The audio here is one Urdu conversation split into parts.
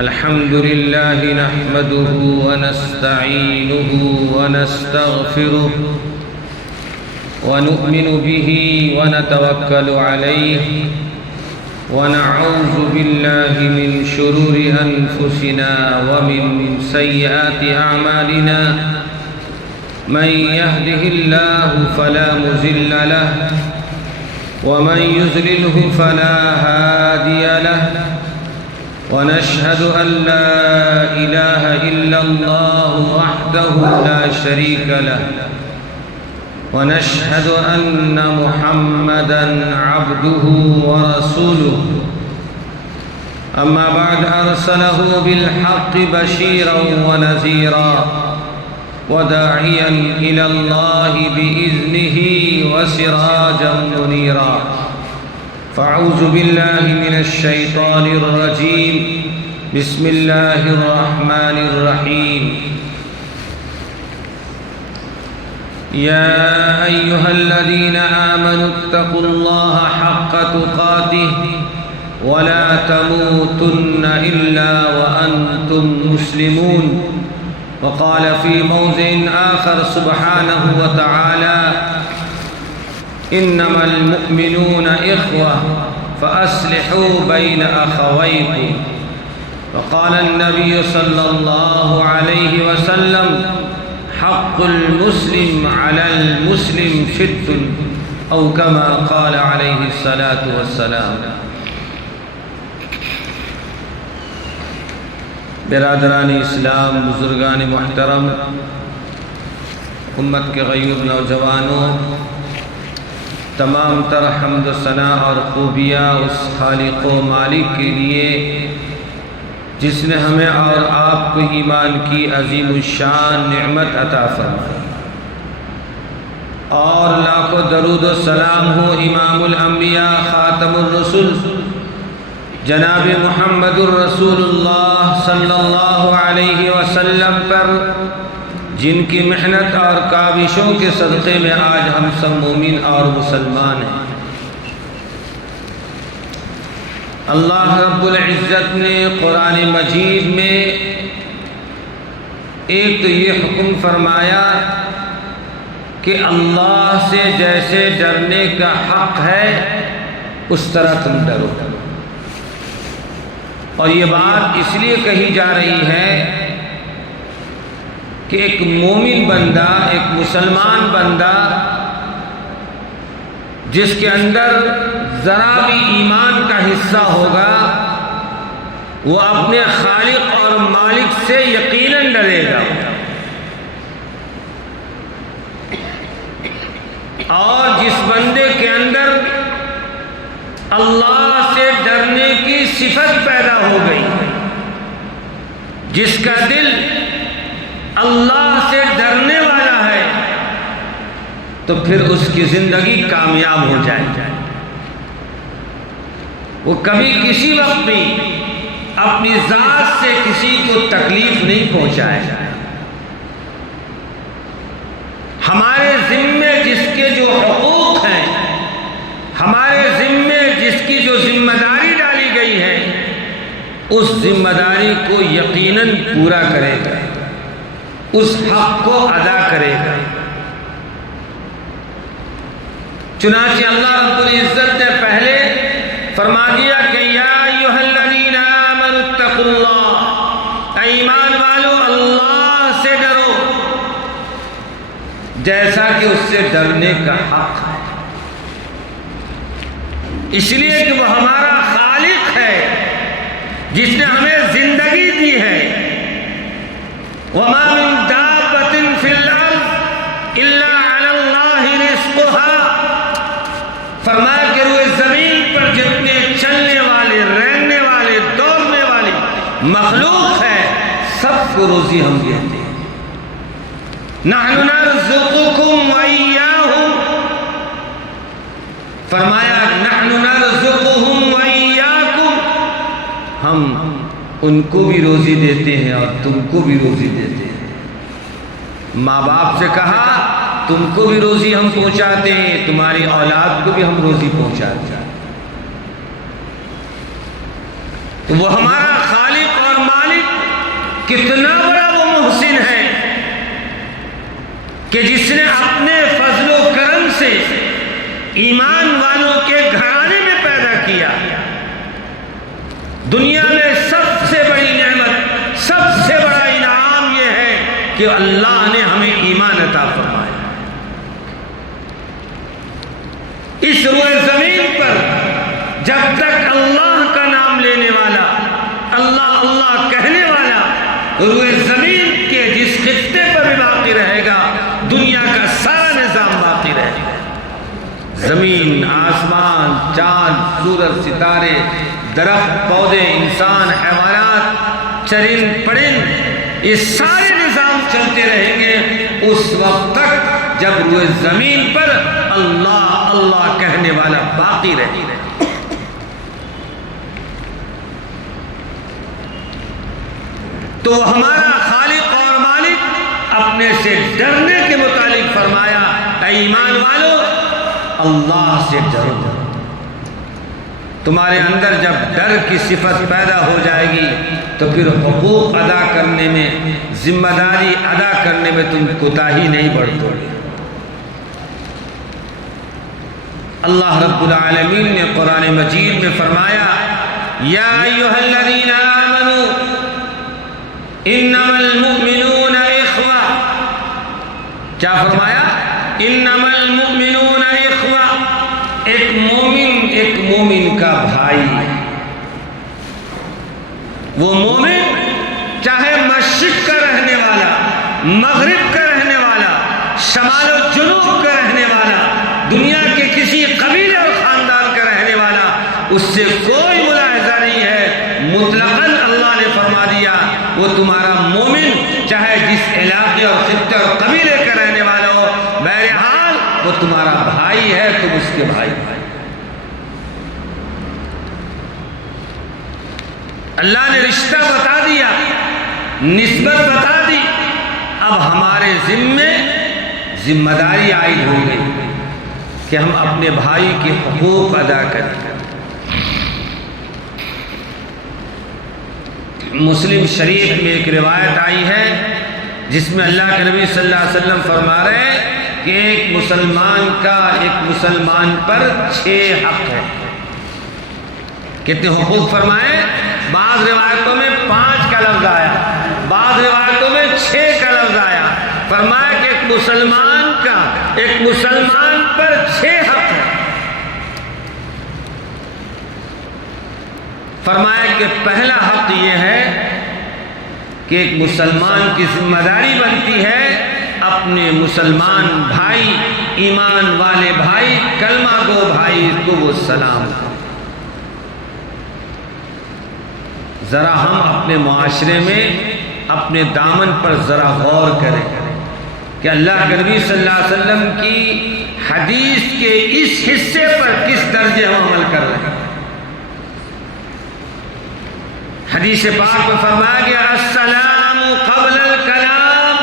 الحمد لله نحمده ونستعينه ونستغفره ونؤمن به ونتوكل عليه ونعوذ بالله من شرور أنفسنا ومن سيئات أعمالنا من يهده الله فلا مضل له ومن يضلله فلا هادي له ونشهد أن لا إله إلا الله وحده لا شريك له ونشهد أن محمدًا عبده ورسوله أما بعد أرسله بالحق بشيرا ونذيرا وداعيا إلى الله بإذنه وسراجا منيرا فأعوذ بالله من الشيطان الرجيم بسم الله الرحمن الرحيم يا أيها الذين آمنوا اتقوا الله حق تقاته ولا تموتن إلا وأنتم مسلمون وقال في موضع آخر سبحانه وتعالى إنما المؤمنون إخوة فأصلحوا بين أخويكم وقال النبي صلى الله عليه وسلم حق المسلم على المسلم ست أو كما قال عليه الصلاة والسلام. برادران اسلام، بزرگان محترم، امت کے غیور نوجوانوں، تمام تر حمد و ثنا اور خوبیاں اس خالق و مالک کے لیے جس نے ہمیں اور آپ کو ایمان کی عظیم الشان نعمت عطا فرمائی، اور لاکھوں درود و سلام ہو امام الانبیاء خاتم الرسل جناب محمد الرسول اللہ صلی اللہ علیہ وسلم پر، جن کی محنت اور کاوشوں کے صدقے میں آج ہم سب مومن اور مسلمان ہیں۔ اللہ رب العزت نے قرآن مجید میں ایک تو یہ حکم فرمایا کہ اللہ سے جیسے ڈرنے کا حق ہے اس طرح تم ڈرو، اور یہ بات اس لیے کہی جا رہی ہے کہ ایک مومن بندہ، ایک مسلمان بندہ جس کے اندر ذرا بھی ایمان کا حصہ ہوگا، وہ اپنے خالق اور مالک سے یقیناً ڈرے گا، اور جس بندے کے اندر اللہ سے ڈرنے کی صفت پیدا ہو گئی، جس کا دل اللہ سے ڈرنے والا ہے، تو پھر اس کی زندگی کامیاب ہو جائے گی۔ وہ کبھی کسی وقت بھی اپنی ذات سے کسی کو تکلیف نہیں پہنچائے گا۔ ہمارے ذمے جس کے جو حقوق ہیں، ہمارے ذمے جس کی جو ذمہ داری ڈالی گئی ہے، اس ذمہ داری کو یقیناً پورا کرے گا، اس حق کو ادا کرے گا۔ چنانچہ اللہ رب العزت نے پہلے فرما دیا کہ یا ایھا الذین آمنوا اتقوا اللہ، اے ایمان والو اللہ سے ڈرو جیسا کہ اس سے ڈرنے کا حق ہے، اس لیے کہ وہ ہمارا خالق ہے جس نے ہمیں زندگی دی ہے۔ وما من دابۃ فی الارض الا علی اللہ رزقها، فرمایا کہ روئے زمین پر جتنے چلنے والے، رہنے والے، دوڑنے والی مخلوق ہے، سب کو روزی ہم دیتے ہیں۔ نحن نرزقکم وإیاہم، فرمایا نحن نرزقہم وإیاکم، ہم ان کو بھی روزی دیتے ہیں اور تم کو بھی روزی دیتے ہیں۔ ماں باپ سے کہا تم کو بھی روزی ہم پہنچاتے ہیں، تمہاری اولاد کو بھی ہم روزی پہنچاتے ہیں۔ تو وہ ہمارا خالق اور کتنا بڑا وہ محسن ہے کہ جس نے اپنے فضل و کرم سے ایمان والوں کے گھرانے میں پیدا کیا. دنیا میں سب سے بڑی نعمت، سب سے بڑا انعام یہ ہے کہ اللہ نے ہمیں ایمان عطا فرمایا. اس روئے زمین پر جب تک اللہ کا نام لینے والا، اللہ اللہ کہنے والا روئے زمین کے جس خطے پر بھی باقی رہے گا، دنیا کا سارا نظام باقی رہے گا. زمین، آسمان، چاند، سورج، ستارے، درخت، پودے، انسان، حیوانات، چرند پرند، یہ سارے نظام چلتے رہیں گے اس وقت تک جب روئے زمین پر اللہ اللہ کہنے والا باقی رہے گا. تو ہمارا خالق اور مالک اپنے سے ڈرنے کے متعلق فرمایا، اے ایمان والو اللہ سے ڈرو. تمہارے اندر جب ڈر کی صفت پیدا ہو جائے گی تو پھر حقوق ادا کرنے میں، ذمہ داری ادا کرنے میں تم کوتاہی نہیں برتو گے. اللہ رب العالمین نے قرآن مجید میں فرمایا، یا ایھا الذین آمنوا انما المؤمنون اخوہ. کیا فرمایا؟ انما المؤمنون اخوہ. ایک مومن کا بھائی. وہ مومن چاہے مشرق کا رہنے والا، مغرب کا رہنے والا، شمال و جنوب کا رہنے والا، دنیا کے کسی قبیلے اور خاندان کا رہنے والا، اس سے کوئی ملاحظہ نہیں ہے. مطلقاً اللہ نے فرما دیا وہ تمہارا مومن چاہے جس علاقے اور خطے اور قبیلے کا رہنے والا ہو، بہرحال وہ تمہارا بھائی ہے، تم اس کے بھائی. اللہ نے رشتہ بتا دیا، نسبت بتا دی. اب ہمارے ذمہ داری عائد ہو گئی کہ ہم اپنے بھائی کے حقوق ادا کریں. مسلم شریف میں ایک روایت آئی ہے جس میں اللہ کے نبی صلی اللہ علیہ وسلم فرما رہے ہیں کہ ایک مسلمان کا ایک مسلمان پر 6 حق ہے. کتنے حقوق فرمائے؟ بعض روایتوں میں 5 کا لفظ آیا، بعض روایتوں میں 6 کا لفظ آیا. فرمایا کہ ایک مسلمان پر 6 حق ہے. فرمایا کہ پہلا حق یہ ہے کہ ایک مسلمان کی ذمہ داری بنتی ہے اپنے مسلمان بھائی، ایمان والے بھائی، کلمہ گو بھائی کو وہ سلام کرے. ذرا ہم اپنے معاشرے میں اپنے دامن پر ذرا غور کریں کہ اللہ کے نبی صلی اللہ علیہ وسلم کی حدیث کے اس حصے پر کس درجے ہم عمل کر رہے ہیں. حدیث پاک میں فرمایا گیا السلام قبل الکلام،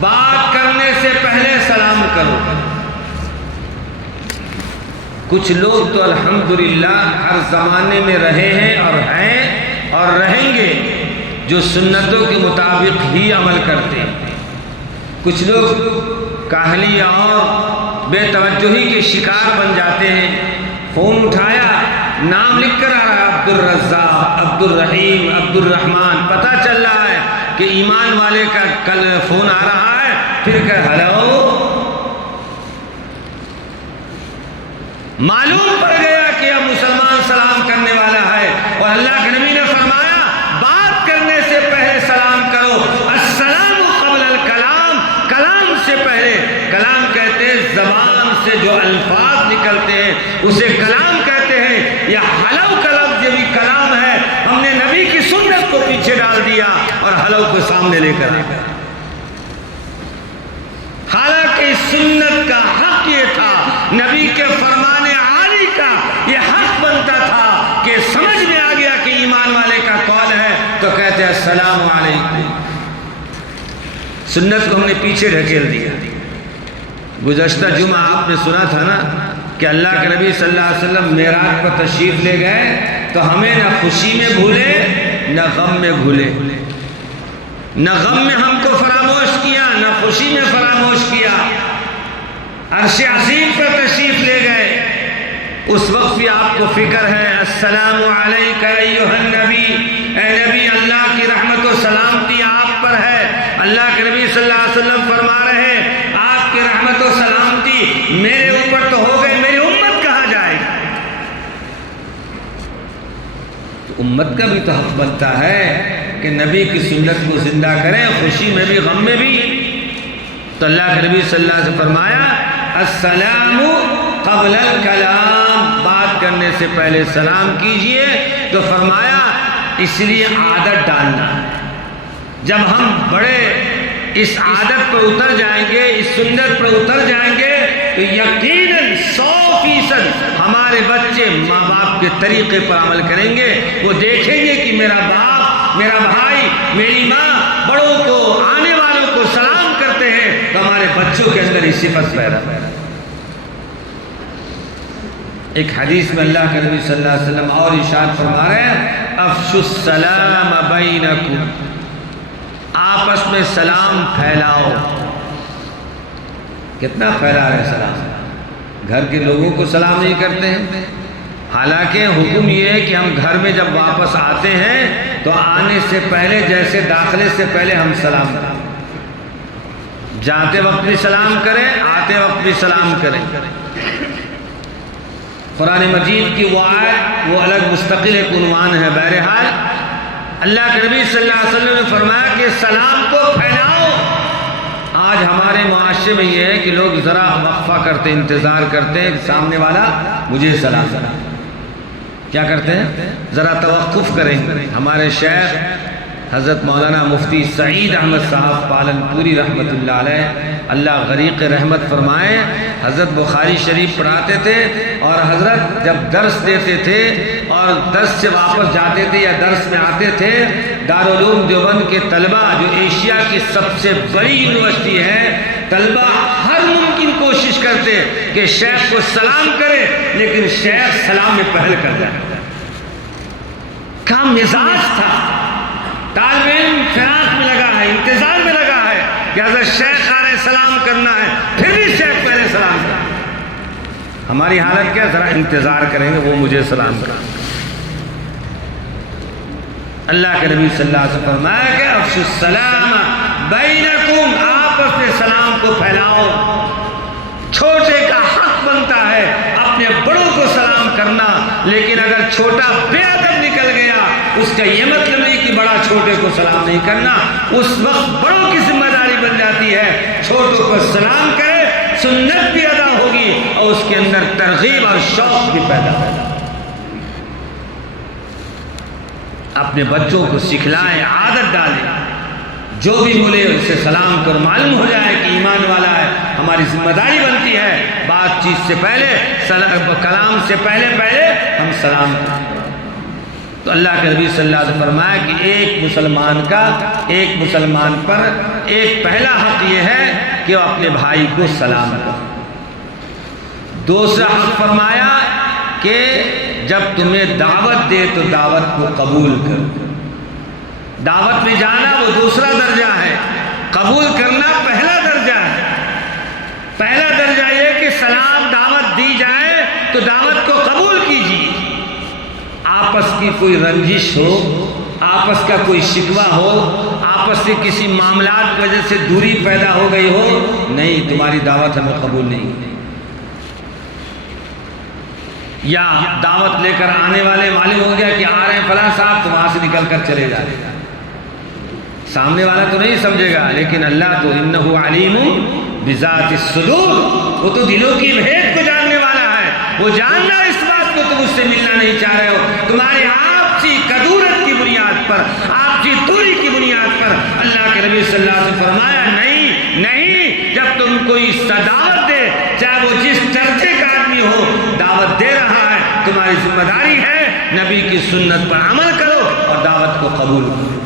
بات کرنے سے پہلے سلام کرو. کچھ لوگ تو الحمدللہ ہر زمانے میں رہے ہیں اور رہیں گے جو سنتوں کے مطابق ہی عمل کرتے ہیں. کچھ لوگ کاہلی اور بے توجہی کے شکار بن جاتے ہیں. فون اٹھایا، نام لکھ کر آ رہا ہے عبد الرزاق، عبد الرحیم، عبد الرحمن. پتہ چل رہا ہے کہ ایمان والے کا کل فون آ رہا ہے، پھر کہ ہلو. معلوم پڑ گیا کہ اب مسلمان سلام کرنے والا ہے. اور اللہ کے نبی نے فرمایا بات کرنے سے پہلے سلام کرو. السلام قبل الکلام، کلام سے پہلے. کلام کہتے ہیں زبان سے جو الفاظ نکلتے ہیں اسے کلام کہتے ہیں. یا حلو کا لفظ یہ بھی کلام ہے. ہم نے نبی کی سنت کو پیچھے ڈال دیا اور حلو کو سامنے لے کر آئے. حالانکہ سنت کا حق یہ تھا، نبی کے فرمان عالی کا یہ حق بنتا تھا کہ سمجھ میں آ گیا کہ ایمان والے کا قول ہے تو کہتے ہیں السلام علیکم. سنت کو ہم نے پیچھے ڈھکیل دیا. گزشتہ جمعہ آپ نے سنا تھا نا کہ اللہ کے نبی صلی اللہ علیہ وسلم معراج پر تشریف لے گئے تو ہمیں نہ خوشی میں بھولے نہ غم میں بھولے. نہ غم میں ہم کو فراموش کیا، نہ خوشی میں فراموش کیا، عرش عظیم پر تشریف لے گئے۔ اس وقت بھی آپ کو فکر ہے، السلام علیک ایھا النبی، اے نبی اللہ کی رحمت و سلامتی آپ پر ہے۔ اللہ کے نبی صلی اللہ علیہ وسلم فرما رہے ہیں آپ کی رحمت و سلامتی میرے اوپر تو ہو گئی، میری امت کہاں جائے گی؟ تو امت کا بھی تو حق بنتا ہے کہ نبی کی سنت کو زندہ کریں، خوشی میں بھی غم میں بھی۔ تو اللہ کے نبی صلی اللہ علیہ وسلم فرمایا السلام قبل الکلام، بات کرنے سے پہلے سلام کیجئے۔ تو فرمایا اس لیے عادت ڈالنا، جب ہم بڑے اس عادت پر اتر جائیں گے، اس سنت پر اتر جائیں گے، تو یقیناً 100% ہمارے بچے ماں باپ کے طریقے پر عمل کریں گے۔ وہ دیکھیں گے کہ میرا باپ، میرا بھائی، میری ماں بڑوں کو، آنے والوں کو سلام کرتے ہیں، تو ہمارے بچوں کے اندر اس صفت پیدا ہے۔ ایک حدیث میں اللہ کے نبی صلی اللہ علیہ وسلم اور ارشاد فرما رہے ہیں افشوا السلام بینکم، آپس میں سلام پھیلاؤ۔ کتنا پھیلا رہے سلام؟ گھر کے لوگوں کو سلام نہیں کرتے ہیں، حالانکہ حکم یہ ہے کہ ہم گھر میں جب واپس آتے ہیں تو آنے سے پہلے، جیسے داخلے سے پہلے ہم سلام کریں، جاتے وقت بھی سلام کریں، آتے وقت بھی سلام کریں۔ قرآن مجید کی وہ آیت وہ الگ مستقل ایک عنوان ہے۔ بہرحال اللہ کے نبی صلی اللہ علیہ وسلم نے فرمایا کہ سلام کو پھیلاؤ۔ آج ہمارے معاشرے میں یہ ہے کہ لوگ ذرا وقفہ کرتے، انتظار کرتے ہیں کہ سامنے والا مجھے سلام کرے۔ کیا کرتے ہیں؟ ذرا توقف کریں۔ ہمارے شیخ حضرت مولانا مفتی سعید احمد صاحب پالن پوری رحمت اللہ علیہ، اللہ غریق رحمت فرمائے، حضرت بخاری شریف پڑھاتے تھے، اور حضرت جب درس دیتے تھے اور درس سے واپس جاتے تھے یا درس میں آتے تھے، دارالعلوم دیوبند کے طلبہ جو ایشیا کی سب سے بڑی یونیورسٹی ہے، طلبہ ہر ممکن کوشش کرتے کہ شیخ کو سلام کرے، لیکن شیخ سلام میں پہل کر جائے۔ کا مزاج تھا، طالب علم فراق میں لگا ہے، انتظار میں لگا ہے کہ حضرت شیخ آ رہے سلام کرنا ہے، پھر بھی شیخ پہلے سلام کرنا۔ ہماری حالت کیا؟ ذرا انتظار کریں گے وہ مجھے سلام کریں۔ اللہ کے نبی صلی اللہ علیہ وسلم فرمایا کہ افشوا السلام بینکم، آپس میں سلام کو پھیلاؤ۔ چھوٹے کا حق بنتا ہے اپنے بڑوں کو سلام کرنا، لیکن اگر چھوٹا بے ادب نکل گیا، اس کا یہ مطلب نہیں کہ بڑا چھوٹے کو سلام نہیں کرنا۔ اس وقت بڑوں کی ذمہ داری بن جاتی ہے چھوٹوں کو سلام کرے، سنت بھی ادا ہوگی اور اس کے اندر ترغیب اور شوق بھی پیدا ہوگا۔ اپنے بچوں کو سکھلائیں، عادت ڈالیں، جو بھی ملے اس سے سلام کر، معلوم ہو جائے کہ ایمان والا ہے۔ ہماری ذمہ داری بنتی ہے بات چیت سے پہلے، کلام سے پہلے ہم سلام کریں۔ تو اللہ کے نبی صلی اللہ علیہ وسلم فرمایا کہ ایک مسلمان پر ایک پہلا حق یہ ہے کہ وہ اپنے بھائی کو سلام کرے۔ دوسرا حق فرمایا کہ جب تمہیں دعوت دے تو دعوت کو قبول کرو۔ دعوت میں جانا وہ دوسرا درجہ ہے، قبول کرنا پہلا درجہ ہے۔ پہلا درجہ یہ کہ سلام دعوت دی جائے تو دعوت کو قبول کیجیے۔ آپس کی کوئی رنجش ہو، آپس کا کوئی شکوہ ہو، آپس سے کسی معاملات کی وجہ سے دوری پیدا ہو گئی ہو، نہیں، تمہاری دعوت ہمیں قبول نہیں۔ یا دعوت لے کر آنے والے معلوم ہو گیا کہ آ رہے ہیں فلاں صاحب، تو وہاں سے نکل کر چلے جائے گا، سامنے والا تو نہیں سمجھے گا، لیکن اللہ تو انہ علیم بذات الصدور، وہ تو دلوں کی بھید کو جاننے والا ہے۔ وہ جاننا اس بات کو تم اس سے ملنا نہیں چاہ رہے ہو، تمہاری آپسی کدورت کی بنیاد پر، آپسی دوری کی بنیاد پر۔ اللہ کے نبی صلی اللہ علیہ وسلم فرمایا نہیں، جب تم کوئی دعوت دے، چاہے وہ جس درجے کا آدمی ہو، دعوت دے رہا ہے، تمہاری ذمہ داری ہے نبی کی سنت پر عمل کرو اور دعوت کو قبول کرو۔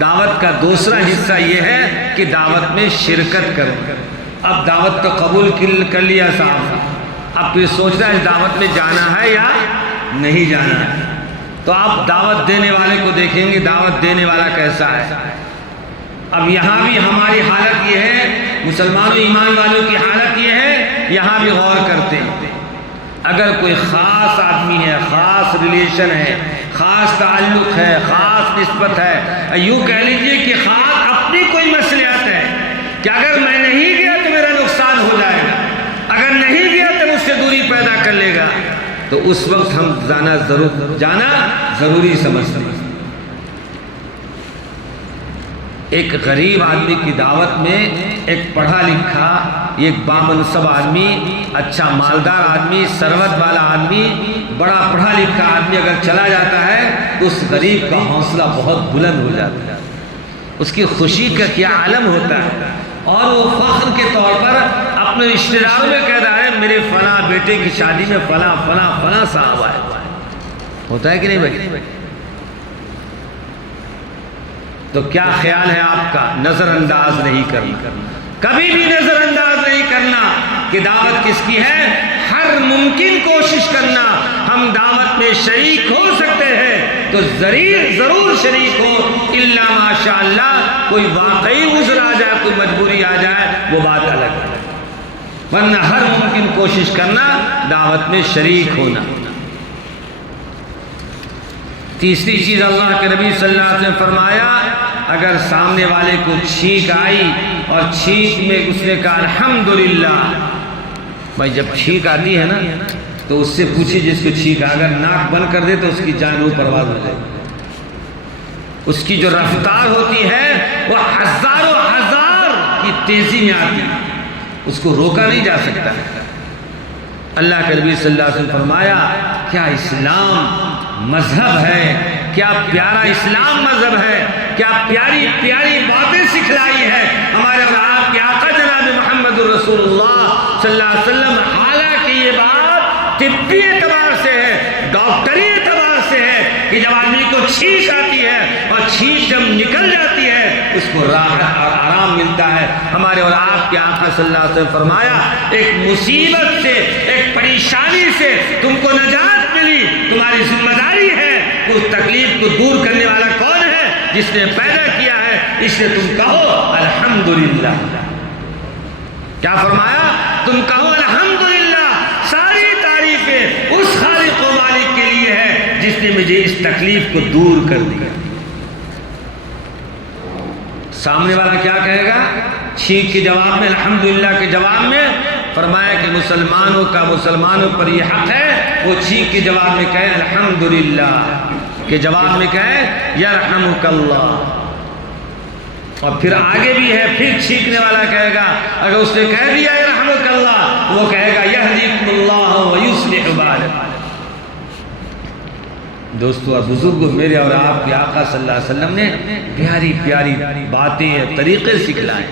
دعوت کا دوسرا حصہ یہ ہے کہ دعوت میں شرکت کرو۔ اب دعوت کو قبول کر لیا صاحب، اب پھر سوچ رہا ہے دعوت میں جانا ہے یا نہیں جانا ہے۔ تو آپ دعوت دینے والے کو دیکھیں گے دعوت دینے والا کیسا ہے۔ اب یہاں بھی ہماری حالت یہ ہے، مسلمانوں ایمان والوں کی حالت یہ ہے، یہاں بھی غور کرتے ہیں۔ اگر کوئی خاص آدمی ہے، خاص ریلیشن ہے، خاص تعلق ہے، خاص نسبت ہے، یوں کہہ لیجئے کہ خاص اپنی کوئی مصلحت ہے کہ اگر میں نہیں گیا تو میرا نقصان ہو جائے گا، اگر نہیں گیا تو مجھ سے دوری پیدا کر لے گا، تو اس وقت ہم جانا ضروری سمجھتے ہیں۔ ایک غریب آدمی کی دعوت میں ایک پڑھا لکھا، ایک بامنصب آدمی، اچھا مالدار آدمی، ثروت والا آدمی، بڑا پڑھا لکھا آدمی اگر چلا جاتا ہے تو اس غریب کا حوصلہ بہت بلند ہو جاتا ہے، اس کی خوشی کا کیا عالم ہوتا ہے، اور وہ فخر کے طور پر اپنے رشتہ داروں میں کہہ رہا ہے میرے فلاں بیٹے کی شادی میں فلاں فلاں فلاں صاحب آئے۔ ہوتا ہے کہ نہیں بھائی؟ تو کیا خیال ہے آپ کا؟ نظر انداز نہیں کرنا، کبھی بھی نظر انداز نہیں کرنا کہ دعوت کس کی ہے، ہر ممکن کوشش کرنا ہم دعوت میں شریک ہو سکتے ہیں تو ضرور شریک ہو، الا ماشاء اللہ کوئی واقعی عذر آ جائے، کوئی مجبوری آ جائے، وہ بات الگ ہے، ورنہ ہر ممکن کوشش کرنا دعوت میں شریک ہونا۔ تیسری چیز اللہ کے نبی صلی اللہ علیہ وسلم نے فرمایا، اگر سامنے والے کو چھینک آئی اور چھینک میں اس نے کہا الحمدللہ، بھائی جب چھینک آتی ہے نا تو اس سے پوچھیے جس کو چھینک اگر ناک بند کر دے تو اس کی جان رو پرواز ہو جائے، اس کی جو رفتار ہوتی ہے وہ ہزاروں ہزار کی تیزی میں آتی ہے، اس کو روکا نہیں جا سکتا۔ اللہ کے نبی صلی اللہ علیہ وسلم فرمایا کیا اسلام مذہب ہے، کیا پیارا اسلام مذہب ہے، کیا پیاری پیاری باتیں سکھلائی ہے ہمارے آپ کے آقا جناب محمد رسول اللہ صلی اللہ علیہ وسلم۔ حالانکہ یہ بات طبی اعتبار سے ہے، ڈاکٹری اعتبار سے ہے کہ جب آدمی کو چھینک آتی ہے اور چھینک جب نکل جاتی ہے اس کو راحت اور آرام ملتا ہے۔ ہمارے اور آپ کے آقا صلی اللہ علیہ وسلم فرمایا ایک مصیبت سے، ایک پریشانی سے تم کو نجات ملی، تمہاری ذمہ داری ہے اس تکلیف کو دور کرنے والا کون ہے؟ جس نے پیدا کیا ہے، اس سے تم کہو الحمدللہ۔ کیا فرمایا؟ تم کہو الحمدللہ، ساری تعریفیں اس خالق و مالک کے لیے ہے جس نے مجھے اس تکلیف کو دور کر دیا۔ سامنے والا کیا کہے گا؟ چھینک کے جواب میں، الحمدللہ کے جواب میں فرمایا کہ مسلمانوں پر یہ حق ہے وہ چھینک کے جواب میں کہے الحمدللہ کے جواب میں کہے یرحمک اللہ۔ اور پھر آگے بھی ہے، پھر چھینکنے والا کہے گا، اگر اس نے کہہ دیا یرحمک اللہ، وہ کہے گا یہدیکم اللہ ویصلح بالک۔ دوستو اور بزرگوں، میرے اور آپ کے آقا صلی اللہ علیہ وسلم نے پیاری پیاری باتیں طریقے سکھلائے۔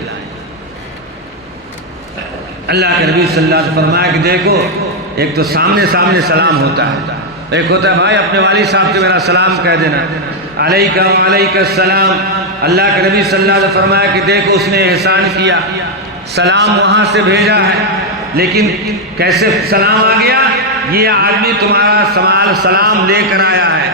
اللہ کے نبی صلی اللہ علیہ وسلم فرمایا کہ دیکھو، ایک تو سامنے سلام ہوتا ہے، ایک ہوتا ہے بھائی اپنے والد صاحب سے میرا سلام کہہ دینا، علیکہ وعلیکہ السلام۔ اللہ کے نبی صلی اللہ علیہ وسلم فرمایا کہ دیکھو اس نے احسان کیا، سلام وہاں سے بھیجا ہے، لیکن کیسے سلام آ گیا؟ یہ آدمی تمہارا سلام لے کر آیا ہے،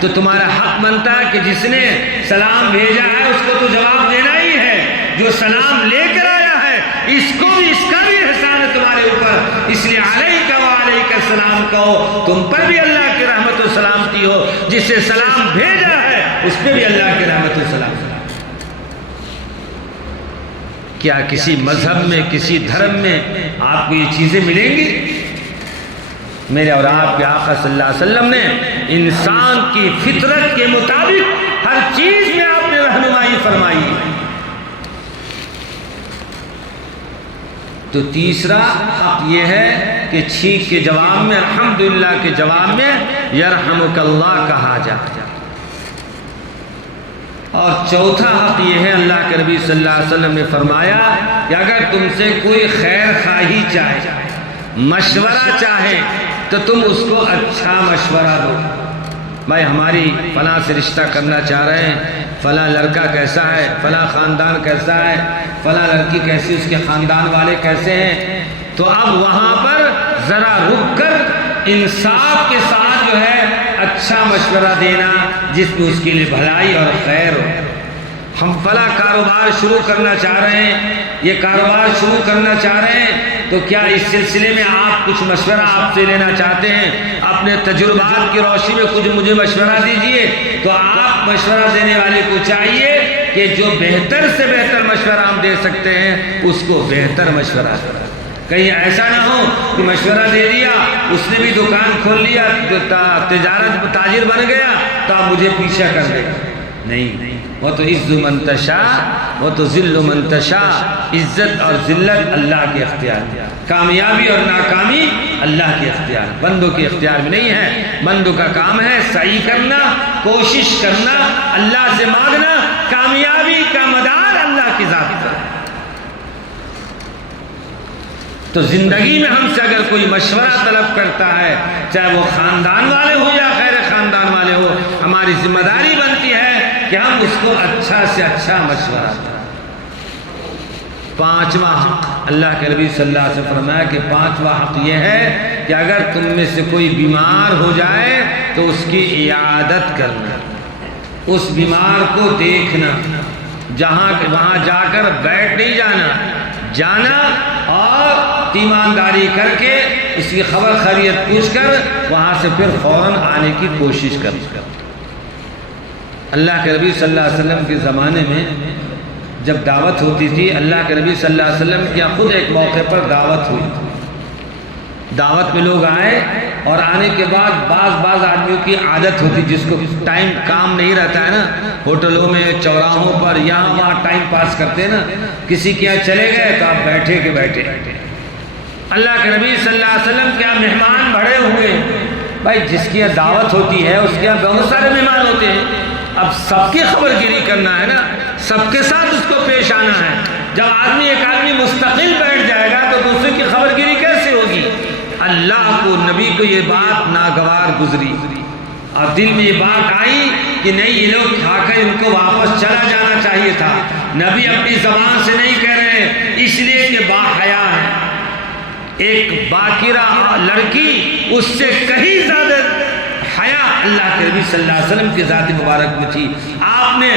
تو تمہارا حق بنتا ہے کہ جس نے سلام بھیجا ہے اس کو تو جواب دینا ہی ہے، جو سلام لے کر آیا ہے اس کا بھی احسان ہے تمہارے اوپر، اس لیے علیکہ وعلیکہ السلام کہو، تم پر بھی اللہ کی رحمت و سلامتی ہو، جس سے سلام بھیجا ہے اس پہ بھی اللہ کی رحمت و سلامتی۔ کیا کسی مذہب میں، کسی دھرم میں آپ کو یہ چیزیں ملیں گی؟ میرے اور آپ کے آقا صلی اللہ علیہ وسلم نے انسان کی فطرت کے مطابق ہر چیز میں آپ نے رہنمائی فرمائی ہے۔ تو تیسرا حق یہ ہے کہ چھینک کے جواب میں، الحمدللہ کے جواب میں یرحمک اللہ کہا جائے۔ اور چوتھا حق یہ ہے، اللہ کے نبی صلی اللہ علیہ وسلم نے فرمایا کہ اگر تم سے کوئی خیر خواہی چاہے، مشورہ چاہے، تو تم اس کو اچھا مشورہ دو۔ بھائی ہماری فلاں سے رشتہ کرنا چاہ رہے ہیں، فلاں لڑکا کیسا ہے، فلاں خاندان کیسا ہے، فلاں لڑکی کیسی، اس کے خاندان والے کیسے ہیں، تو اب وہاں پر ذرا رک کر انصاف کے ساتھ جو ہے اچھا مشورہ دینا جس میں اس کے لیے بھلائی اور خیر ہو۔ ہم فلاں کاروبار شروع کرنا چاہ رہے ہیں، یہ کاروبار شروع کرنا چاہ رہے ہیں، تو کیا اس سلسلے میں آپ کچھ مشورہ آپ سے لینا چاہتے ہیں؟ اپنے تجربات کی روشنی میں کچھ مجھے مشورہ دیجئے۔ تو آپ مشورہ دینے والے کو چاہیے کہ جو بہتر سے بہتر مشورہ ہم دے سکتے ہیں اس کو بہتر مشورہ دیں۔ کہیں ایسا نہ ہو کہ مشورہ دے دیا، اس نے بھی دکان کھول لیا، تاجر بن گیا، تو آپ مجھے پیچھے کر دیں۔ نہیں، وہ تو عز منتشا، وہ تو ذل منتشا، عزت اور ذلت اللہ کے اختیار، کامیابی اور ناکامی اللہ کے اختیار، بندوں کے اختیار میں نہیں ہے۔ بندوں کا کام ہے سعی کرنا، کوشش کرنا، اللہ سے مانگنا، کامیابی کا مدار اللہ کی ذات پر۔ تو زندگی میں ہم سے اگر کوئی مشورہ طلب کرتا ہے، چاہے وہ خاندان والے ہو یا غیر خاندان والے ہو، ہماری ذمہ داری بنتی ہے کہ ہم اس کو اچھا سے اچھا مشورہ دیں۔ پانچواں حق، اللہ کے نبی صلی اللہ علیہ وسلم فرمایا کہ پانچواں حق یہ ہے کہ اگر تم میں سے کوئی بیمار ہو جائے تو اس کی عیادت کرنا، اس بیمار کو دیکھنا، وہاں جا کر بیٹھ نہیں جانا اور ایمانداری کر کے اس کی خبر خیریت پوچھ کر وہاں سے پھر فوراً آنے کی کوشش کرنا۔ اللہ کے نبی صلی اللہ علیہ وسلم کے زمانے میں جب دعوت ہوتی تھی، اللہ کے نبی صلی اللہ علیہ وسلم کی خود ایک موقع پر دعوت ہوئی، دعوت میں لوگ آئے اور آنے کے بعد بعض آدمیوں کی عادت ہوتی، جس کو ٹائم کام نہیں رہتا ہے نا، ہوٹلوں میں، چوراہوں پر، یہاں وہاں ٹائم پاس کرتے ہیں نا، کسی کے یہاں چلے گئے تو آپ بیٹھے کے بیٹھے۔ اللہ کے نبی صلی اللہ علیہ وسلم کے یہاں مہمان بڑے ہوئے، بھائی جس کی یہاں دعوت ہوتی ہے اس کے یہاں بہت سارے مہمان ہوتے ہیں، اب سب کی خبر گیری کرنا ہے نا، سب کے ساتھ اس کو پیش آنا ہے۔ جب ایک آدمی مستقل بیٹھ جائے گا تو دوسرے کی خبر گیری کیسے ہوگی؟ اللہ کو، نبی کو یہ بات ناگوار گزری اور دل میں یہ بات آئی کہ نہیں، یہ لوگ کھا کر ان کو واپس چلا جانا چاہیے تھا۔ نبی اپنی زبان سے نہیں کہہ رہے، اس لیے کہ با حیا ہے، ایک باکرہ لڑکی اس سے کہیں زیادہ حیا اللہ کے نبی صلی اللہ علیہ وسلم کی ذات مبارک میں تھی۔ آپ نے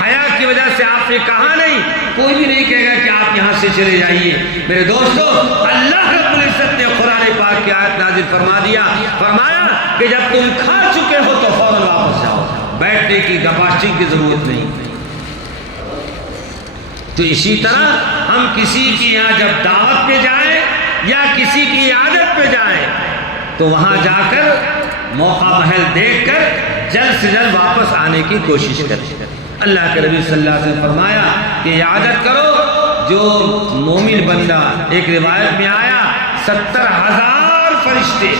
حیا کی وجہ سے آپ نے کہا نہیں، کوئی بھی نہیں کہے گا کہ آپ یہاں سے چلے جائیے۔ میرے دوستو، اللہ رب العزت نے قرآن پاک کی آیت نازل فرمایا کہ جب تم کھا چکے ہو تو فوراً واپس جاؤ، بیٹھنے کی گپاشی کی ضرورت نہیں۔ تو اسی طرح ہم کسی کی یہاں جب دعوت پہ جائیں یا کسی کی عادت پہ جائیں تو وہاں جا کر موقع محل دیکھ کر جلد سے جلد واپس آنے کی کوشش کریں۔ اللہ کے نبی صلی اللہ علیہ وسلم فرمایا کہ عادت کرو، جو مومن بندہ، ایک روایت میں آیا 70,000 فرشتے،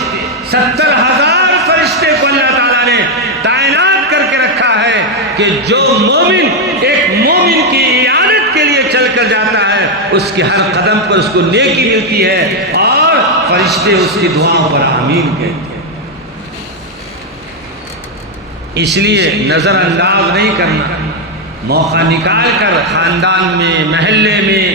70,000 فرشتے کو اللہ تعالیٰ نے تعینات کر کے رکھا ہے کہ جو مومن ایک مومن کی عیادت کے لیے چل کر جاتا ہے، اس کے ہر قدم پر اس کو نیکی ملتی ہے اور فرشتے اس کی دعاؤں پر آمین کہتے ہیں۔ اس لیے نظر انداز نہیں کرنا، موقع نکال کر خاندان میں، محلے میں،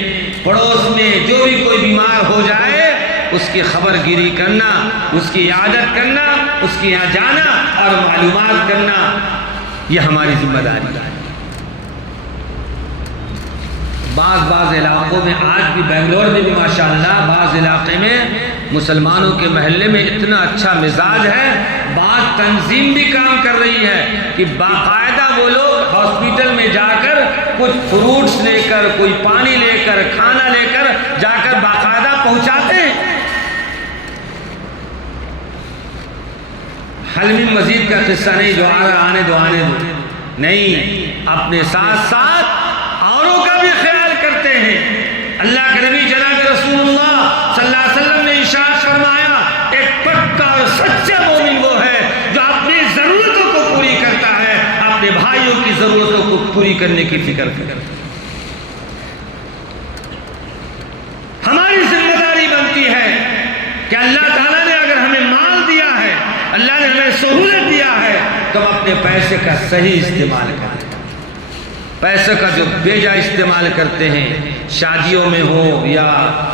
پڑوس میں جو بھی کوئی بیمار ہو جائے اس کی خبر گیری کرنا، اس کی عیادت کرنا، اس کے یہاں جانا اور معلومات کرنا، یہ ہماری ذمہ داری ہے۔ بعض علاقوں میں، آج بھی بنگلور میں بھی ماشاءاللہ بعض علاقے میں مسلمانوں کے محلے میں اتنا اچھا مزاج ہے، بعض تنظیم بھی کام کر رہی ہے کہ باقاعدہ وہ لوگ ہاسپٹل میں جا کر کچھ فروٹس لے کر، کوئی پانی لے کر، کھانا لے کر جا کر باقاعدہ پہنچاتے ہیں۔ حلمی مزید کا قصہ نہیں، جو آنے دو نہیں، اپنے ساتھ ساتھ اوروں کا بھی خیال کرتے ہیں۔ اللہ کے نبی جناب رسول اللہ صلی اللہ علیہ وسلم نے ارشاد فرمایا، ایک پکا اور سچا مومن وہ ہے جو اپنی ضرورتوں کو پوری کرتا ہے، اپنے بھائیوں کی ضرورتوں کو پوری کرنے کی فکر کرتا ہے۔ ہماری ذمہ داری بنتی ہے کہ اللہ تعالیٰ نے اگر ہمیں مال دیا ہے، اللہ نے ہمیں سہولت دیا ہے، تو ہم اپنے پیسے کا صحیح استعمال کریں۔ پیسے کا جو بیجا استعمال کرتے ہیں، شادیوں میں ہو یا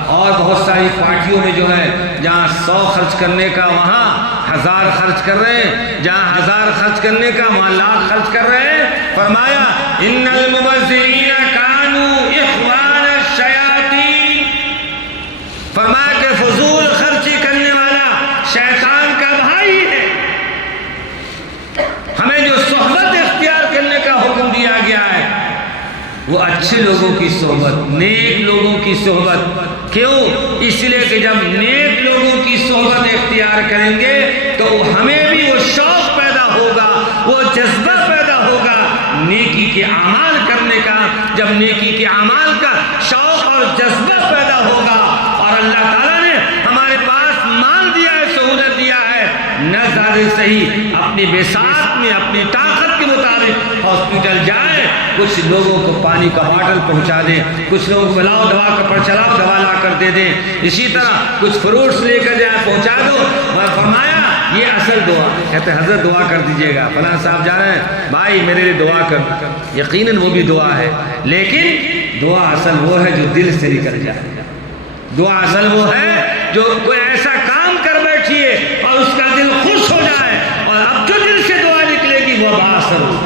اور بہت ساری پارٹیوں میں جو ہے جہاں 100 خرچ کرنے کا وہاں 1000 خرچ کر رہے ہیں، جہاں 1000 خرچ کرنے کا وہاں لاکھ خرچ کر رہے ہیں۔ فرمایا ان المبذرین کانوا اخوان الشیاطین، فرمایا کہ فضول خرچی کرنے والا شیطان کا بھائی ہے۔ ہمیں جو صحبت اختیار کرنے کا حکم دیا گیا ہے وہ اچھے لوگوں کی صحبت، نیک لوگوں کی صحبت۔ کیوں؟ اس لیے کہ جب نیک لوگوں کی صحبت اختیار کریں گے تو ہمیں بھی وہ شوق پیدا ہوگا، وہ جذبہ پیدا ہوگا نیکی کے اعمال کرنے کا۔ جب نیکی کے اعمال کا شوق اور جذبہ پیدا ہوگا، اور اللہ تعالیٰ نے ہمارے پاس مال دیا ہے، سہولت دیا ہے، نہ زیادہ صحیح اپنی بساط میں اپنی طاقت کے مطابق ہاسپٹل جائیں، کچھ لوگوں کو پانی کا باٹل پہنچا دیں، کچھ لوگوں کو لاؤ دوا کا پرچلاؤ دوا لا کر دے دیں، اسی طرح کچھ فروٹس لے کر جائیں پہنچا دو۔ اور فرمایا یہ اصل دعا، کہتے ہیں حضرت دعا کر دیجئے گا، فلاں صاحب جا رہے ہیں بھائی میرے لیے دعا کر، یقیناً وہ بھی دعا ہے، لیکن دعا اصل وہ ہے جو دل سے نکل جائے۔ دعا اصل وہ ہے جو کوئی ایسا کام کر بیٹھیے اور اس کا دل خوش ہو جائے، اور اب جو دل سے دعا نکلے گی وہ باثر ہو۔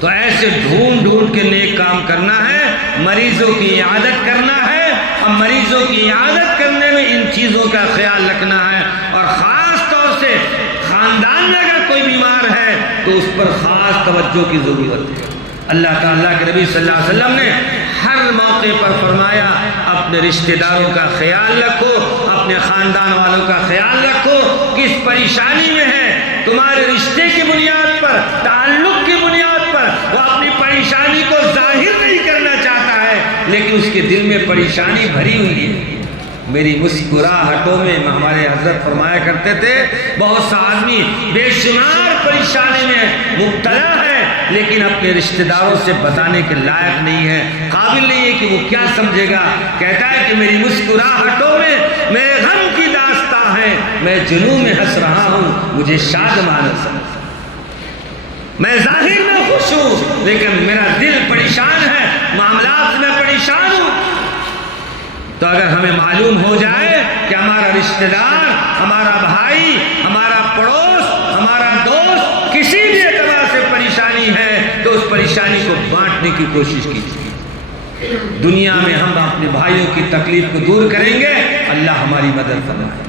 تو ایسے ڈھونڈ ڈھونڈ کے نیک کام کرنا ہے، مریضوں کی عیادت کرنا ہے، اور مریضوں کی عیادت کرنے میں ان چیزوں کا خیال رکھنا ہے، اور خاص طور سے خاندان میں اگر کوئی بیمار ہے تو اس پر خاص توجہ کی ضرورت ہے۔ اللہ تعالیٰ کے نبی صلی اللہ علیہ وسلم نے ہر موقع پر فرمایا اپنے رشتہ داروں کا خیال رکھو، اپنے خاندان والوں کا خیال رکھو، کس پریشانی میں ہے، تمہارے رشتے کی بنیاد پر، تعلق کی بنیاد پر وہ اپنی پریشانی کو ظاہر نہیں کرنا چاہتا ہے، لیکن اس کے دل میں پریشانی بھری ہوئی ہے۔ میری مسکراہٹوں میں ہمارے حضرت فرمایا کرتے تھے بہت سا آدمی بے شمار پریشانی میں مبتلا ہے، لیکن اپنے رشتہ داروں سے بتانے کے لائق نہیں ہے، قابل نہیں ہے کہ وہ کیا سمجھے گا۔ کہتا ہے کہ میری مسکراہٹوں میں میرے غم کی داستاں ہے، میں جنوں میں ہنس رہا ہوں، مجھے شادمانہ سمجھ۔ میں ظاہر میں خوش ہوں لیکن میرا دل پریشان ہے، معاملات سے میں پریشان ہوں۔ تو اگر ہمیں معلوم ہو جائے کہ ہمارا رشتہ دار، ہمارا بھائی، ہمارا پڑوس، ہمارا دوست کسی بھی اعتبار سے پریشانی ہے تو اس پریشانی کو بانٹنے کی کوشش کیجیے۔ دنیا میں ہم اپنے بھائیوں کی تکلیف کو دور کریں گے، اللہ ہماری مدد فرمائے۔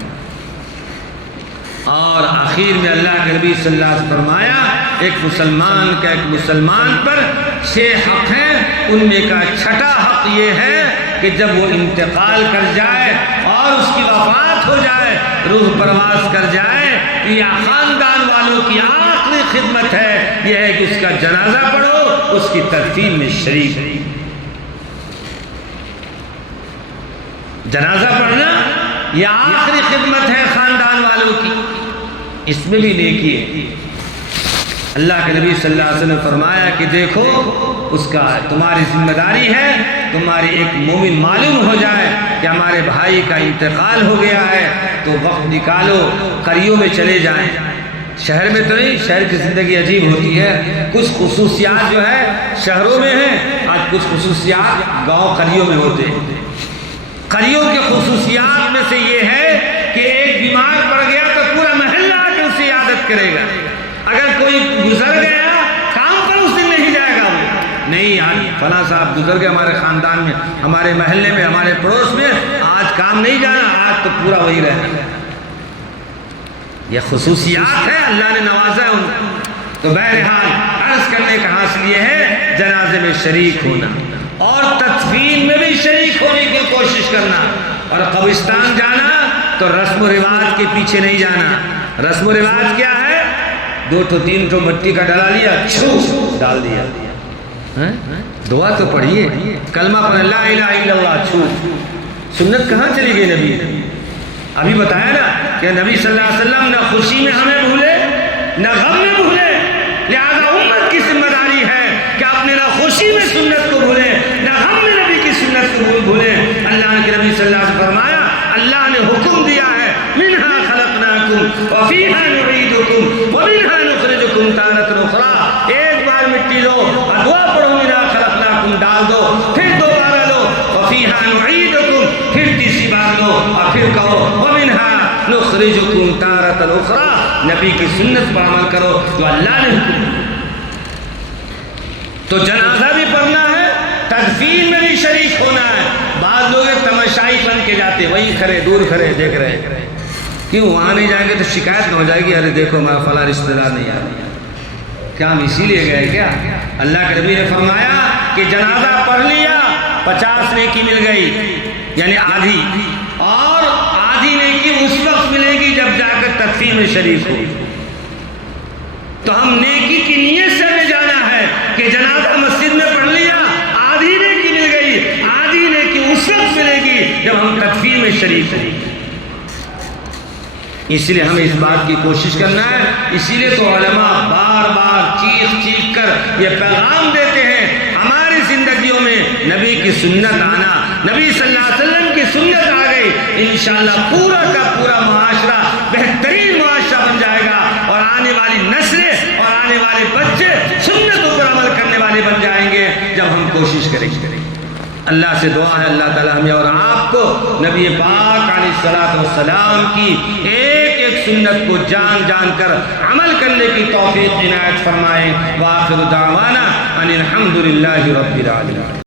اور آخر میں اللہ کے نبی صلی اللہ علیہ وسلم فرمایا ایک مسلمان پر 6 حق ہیں، ان میں کا 6واں حق یہ ہے کہ جب وہ انتقال کر جائے اور اس کی وفات ہو جائے، روح پرواز کر جائے، یا خاندان والوں کی آخری خدمت ہے یہ ہے کہ اس کا جنازہ پڑھو، اس کی تدفین میں شریک۔ جنازہ پڑھنا یہ آخری خدمت ہے خاندان والوں کی، اس میں بھی نیکی ہے۔ اللہ کے نبی صلی اللہ علیہ وسلم نے فرمایا کہ دیکھو اس کا تمہاری ذمہ داری ہے، تمہاری ایک مومن معلوم ہو جائے کہ ہمارے بھائی کا انتقال ہو گیا ہے تو وقت نکالو، قریوں میں چلے جائیں۔ شہر میں تو نہیں، شہر کی زندگی عجیب ہوتی ہے، کچھ خصوصیات جو ہے شہروں میں ہیں، آج کچھ خصوصیات گاؤں قریوں میں ہوتے ہیں۔ قریوں کے خصوصیات میں سے یہ ہے کہ ایک بیمار پڑ گیا تو پورا محلہ آ کے اس سے عیادت کرے گا، اگر کوئی گزر گیا کام پر اس دن نہیں جائے گا، وہ نہیں یار فلاں صاحب گزر گئے ہمارے خاندان میں، ہمارے محلے میں، ہمارے پڑوس میں، آج کام نہیں جانا، آج تو پورا وہی رہنا۔ یہ خصوصیات ہے، اللہ نے نوازا ہے ان کو۔ تو بہرحال عرض کرنے کا حاصل یہ ہے جنازے میں شریک ہونا اور تدفین میں بھی شریک ہونے کی کوشش کرنا، اور قبرستان جانا تو رسم و رواج کے پیچھے نہیں جانا۔ رسم و رواج کیا ہے؟ 2-3 مٹی کا ڈلا لیا، چھو ڈال دیا۔ دعا تو پڑھیے، کلمہ پڑھ لا الہ الا اللہ، چھو۔ سنت کہاں چلی گئی نبی؟ ابھی بتایا نا کہ نبی صلی اللہ علیہ وسلم نہ خوشی میں ہمیں بھولے نہ غم میں بھولے، لہذا امت کی ذمہ داری ہے کہ اپنے نہ خوشی میں سنت کو بھولے نہ غم میں نبی کی سنت کو بھولے۔ اللہ کے نبی صلی اللہ علیہ وسلم فرمایا اللہ نے حکم دیا ہے منہا خلقناکم وفیہا نعیدکم ومنہا نخرجکم تارۃ اخری، ایک بار مٹی لو اور دعا پڑھو منہا خلقناکم ڈال دو، پھر دوبارہ لو وفیہا نعیدکم، پھر تیسری بار لو اور پھر کہو ومنہا نخرجکم تارۃ اخری، نبی کی سنت پر عمل کرو جو اللہ نے حکم دیا۔ تو جنازہ بھی پڑھنا ہے، تدفین میں بھی شریک ہونا ہے۔ بعض لوگ تماشائی بن کے جاتے، وہی کھڑے دور کھڑے دیکھ رہے، کیوں وہاں نہیں جائیں گے تو شکایت نہ ہو جائے گی، ارے دیکھو ہمارا فلاں رشتہ دار نہیں آ رہا، کیا ہم اسی لیے گئے کیا؟ اللہ کے نبی نے فرمایا کہ جنازہ پڑھ لیا 50 نیکی مل گئی، یعنی آدھی، اور آدھی نیکی اس وقت ملے گی جب جا کر تدفین میں شریک ہو۔ تو ہم نیکی کی نیت سے ہمیں جانا ہے کہ جنازہ مسجد میں پڑھ لیا، آدھی نیکی مل گئی، آدھی نیکی اس وقت ملے گی جب ہم تدفین میں شریک ہوں۔ اس لیے ہمیں اس بات کی کوشش کرنا ہے، اسی لیے تو علماء بار بار چیخ چیخ کر یہ پیغام دیتے ہیں ہماری زندگیوں میں نبی کی سنت آنا، نبی صلی اللہ علیہ وسلم کی سنت آ گئی، انشاءاللہ پورا کا پورا معاشرہ بہترین معاشرہ بن جائے گا، اور آنے والی نسلیں اور آنے والے بچے سنتوں پر عمل کرنے والے بن جائیں گے جب ہم کوشش کریں گے۔ اللہ سے دعا ہے اللہ تعالی ہمیں اور آپ کو نبی پاک علیہ الصلوۃ والسلام کی ایک ایک سنت کو جان جان کر عمل کرنے کی توفیق عنایت فرمائے۔ وآخر دعوانا ان الحمد للہ رب العالمین۔